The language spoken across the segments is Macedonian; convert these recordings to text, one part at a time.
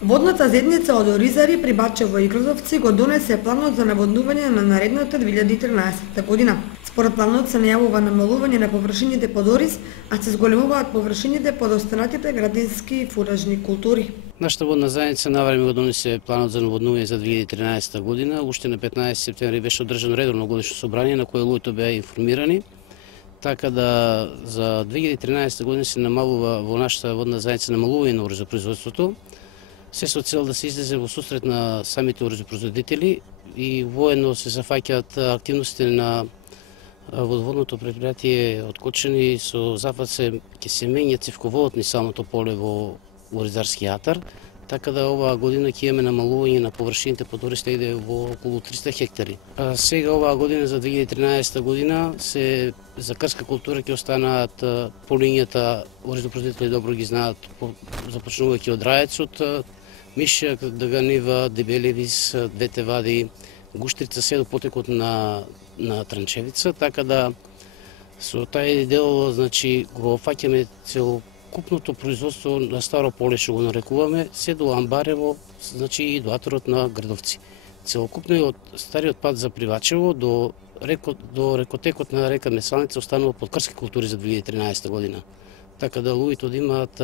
Водната зедница од Оризари при Бачево и Грозовци го донесе планот за наводнување на наредната 2013 година. Според планот се најавува намалување на површините под ориз, а се зголемуваат површините под останатите градински и фуражни култури. Нашата водна заедница навреме го донесе планот за наводнување за 2013 година. Уште на 15 септември беше одржано редовно годишно собрание на кое луѓето беа информирани. Така да за 2013 година се намалува во нашата водна заедница намалување на оризопроизводството. Се со цел да се излезе во сусрет на самите оризопроизводители и воедно се зафаќаат активностите на водоводното предпријатие од Кочани со зафат ќе се менја цевководот ни самото поле во Оризарски атар, така да оваа година ќе имаме намалување на површините под ориз иде во околу 300 хектари. Сега оваа година за 2013 година се за крска култура ќе останаат полињата, оризопроизводители добро ги знаат, започнувајќи од раецот, мишјак, даганива, дебелевис, двете вади, гуштрица, се до потекот на Транчевица, така да со тај дел значи го фаќаме целокупното производство на старо поле што го нарекуваме, се до Амбарево, значи и до аторот на Градовци. Целокупно и од стариот пат за Привачево до рекотекот на река Месалница останува под крски култури за 2013 година. Така да луѓето да имаат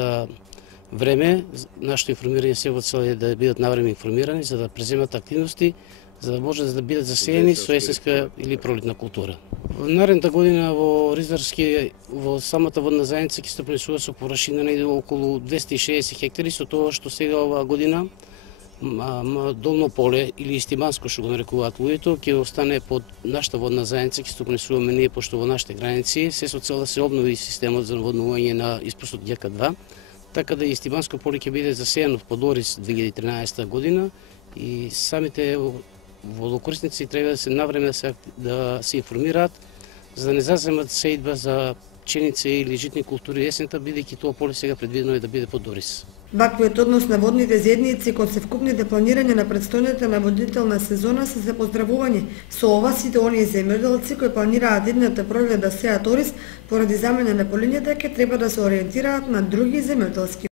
време, нашето информирање се во цел е да бидат навреме информирани за да преземат активности, за да може да бидат засеени со есенска или пролетна култура. Во наредната година во Оризарски, во самата водна заедница ќе стопнесува со површина на околу 260 хектари, со тоа што сега оваа година долно поле или истиманско што го нарекуваат луѓето ќе остане под нашата водна заедница, ќе стопнесуваме ние пошто во нашите граници, се со цел да се обнови системот за наводнување на испустот ѓК2. Така да и Стиманско поле ќе биде засејано под ориз 2013 година и самите водокорисници треба да се навреме да се информираат за да не заземат сеидба за пченица или житни култури есента, бидејќи тоа поле сега предвидено е да биде под ориз. Ваквиот однос на водните зедници кон севкупните планирање на претстојната наводнителна сезона се за поздравување. Со ова сите оние земјоделци кои планираат идната пролет да сеат ориз поради замена на полињата ќе треба да се ориентираат на други земјоделски